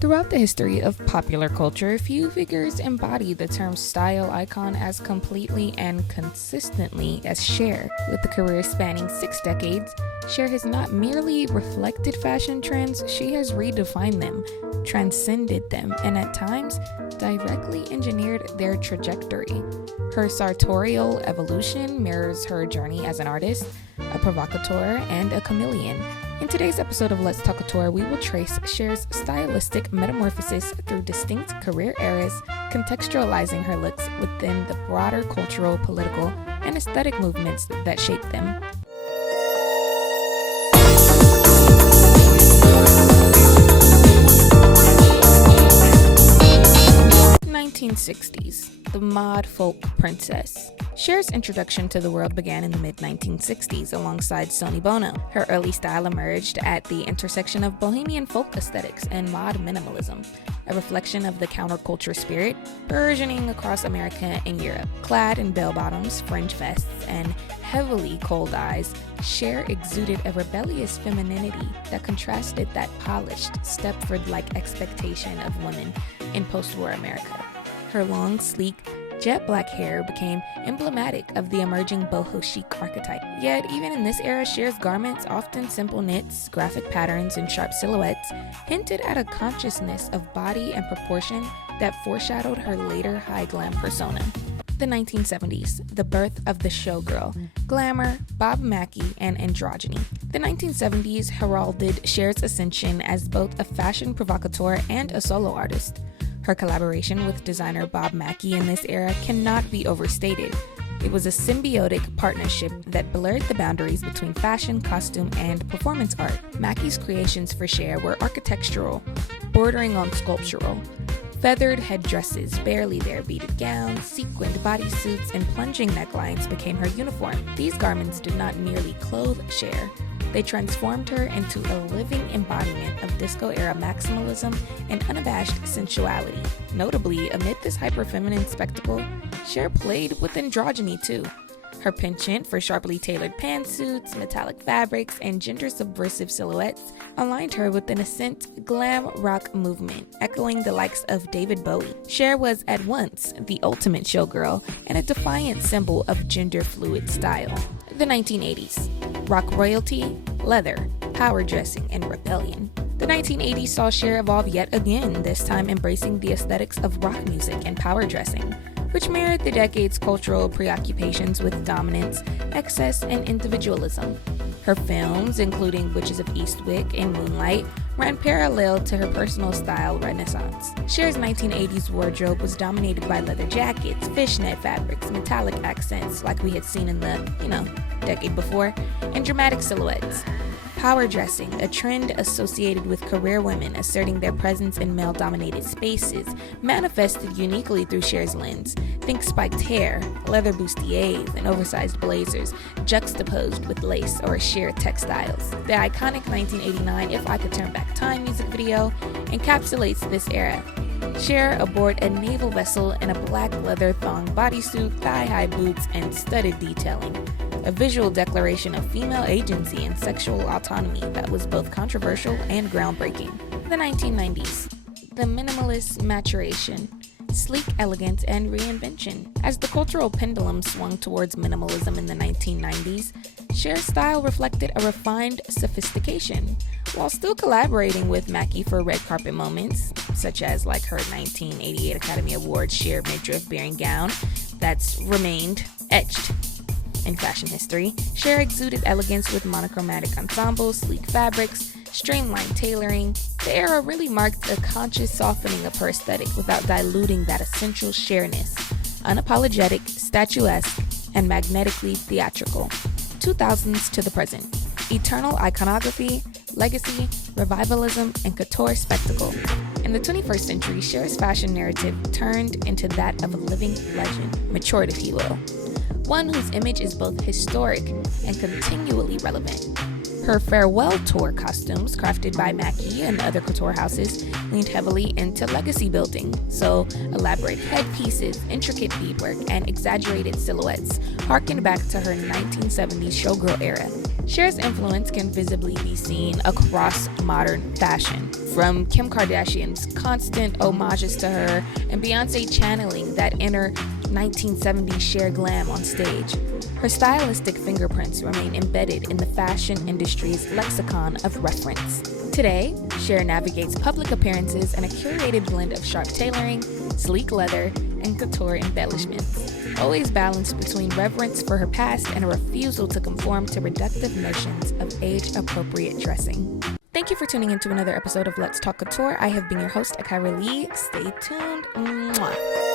Throughout the history of popular culture, few figures embody the term style icon as completely and consistently as Cher. With a career spanning 6 decades, Cher has not merely reflected fashion trends, she has redefined them, transcended them, and at times, directly engineered their trajectory. Her sartorial evolution mirrors her journey as an artist, a provocateur, and a chameleon. In today's episode of Let's Talk Couture, we will trace Cher's stylistic metamorphosis through distinct career eras, contextualizing her looks within the broader cultural, political, and aesthetic movements that shaped them. The 1960s. The mod folk princess. Cher's introduction to the world began in the mid-1960s alongside Sonny Bono. Her early style emerged at the intersection of bohemian folk aesthetics and mod minimalism, a reflection of the counterculture spirit burgeoning across America and Europe. Clad in bell-bottoms, fringe vests, and heavily kohled eyes, Cher exuded a rebellious femininity that contrasted that polished, Stepford-like expectation of women in post-war America. Her long, sleek, jet black hair became emblematic of the emerging boho chic archetype. Yet, even in this era, Cher's garments, often simple knits, graphic patterns, and sharp silhouettes, hinted at a consciousness of body and proportion that foreshadowed her later high glam persona. The 1970s, the birth of the showgirl, glamour, Bob Mackie, and androgyny. The 1970s heralded Cher's ascension as both a fashion provocateur and a solo artist. Her collaboration with designer Bob Mackie in this era cannot be overstated. It was a symbiotic partnership that blurred the boundaries between fashion, costume, and performance art. Mackie's creations for Cher were architectural, bordering on sculptural. Feathered headdresses, barely there beaded gowns, sequined bodysuits, and plunging necklines became her uniform. These garments did not merely clothe Cher, they transformed her into a living embodiment of disco-era maximalism and unabashed sensuality. Notably, amid this hyper-feminine spectacle, Cher played with androgyny too. Her penchant for sharply tailored pantsuits, metallic fabrics, and gender-subversive silhouettes aligned her with the nascent glam rock movement, echoing the likes of David Bowie. Cher was at once the ultimate showgirl and a defiant symbol of gender-fluid style. The 1980s. Rock royalty, leather, power dressing, and rebellion. The 1980s saw Cher evolve yet again, this time embracing the aesthetics of rock music and power dressing, which mirrored the decade's cultural preoccupations with dominance, excess, and individualism. Her films, including Witches of Eastwick and Moonlight, ran parallel to her personal style renaissance. Cher's 1980s wardrobe was dominated by leather jackets, fishnet fabrics, metallic accents like we had seen in the, decade before, and dramatic silhouettes. Power dressing, a trend associated with career women asserting their presence in male-dominated spaces, manifested uniquely through Cher's lens. Think spiked hair, leather bustiers, and oversized blazers, juxtaposed with lace or sheer textiles. The iconic 1989 If I Could Turn Back Time music video encapsulates this era. Cher aboard a naval vessel in a black leather thong bodysuit, thigh-high boots, and studded detailing. A visual declaration of female agency and sexual autonomy that was both controversial and groundbreaking. The 1990s. The minimalist maturation. Sleek elegance and reinvention. As the cultural pendulum swung towards minimalism in the 1990s, Cher's style reflected a refined sophistication. While still collaborating with Mackie for red carpet moments, such as her 1988 Academy Award sheer midriff bearing gown that's remained etched in fashion history, Cher exuded elegance with monochromatic ensembles, sleek fabrics, streamlined tailoring. The era really marked a conscious softening of her aesthetic without diluting that essential Cherness. Unapologetic, statuesque, and magnetically theatrical. 2000s to the present. Eternal iconography, legacy, revivalism, and couture spectacle. In the 21st century, Cher's fashion narrative turned into that of a living legend, matured if you will. One whose image is both historic and continually relevant. Her farewell tour costumes, crafted by Mackie and other couture houses, leaned heavily into legacy building, so elaborate headpieces, intricate beadwork, and exaggerated silhouettes harkened back to her 1970s showgirl era. Cher's influence can visibly be seen across modern fashion, from Kim Kardashian's constant homages to her and Beyoncé channeling that inner 1970s Cher glam on stage. Her stylistic fingerprints remain embedded in the fashion industry's lexicon of reference. Today, Cher navigates public appearances in a curated blend of sharp tailoring, sleek leather, and couture embellishments, always balanced between reverence for her past and a refusal to conform to reductive notions of age-appropriate dressing. Thank you for tuning into another episode of Let's Talk Couture. I have been your host, Akira Leigh. Stay tuned. Mwah.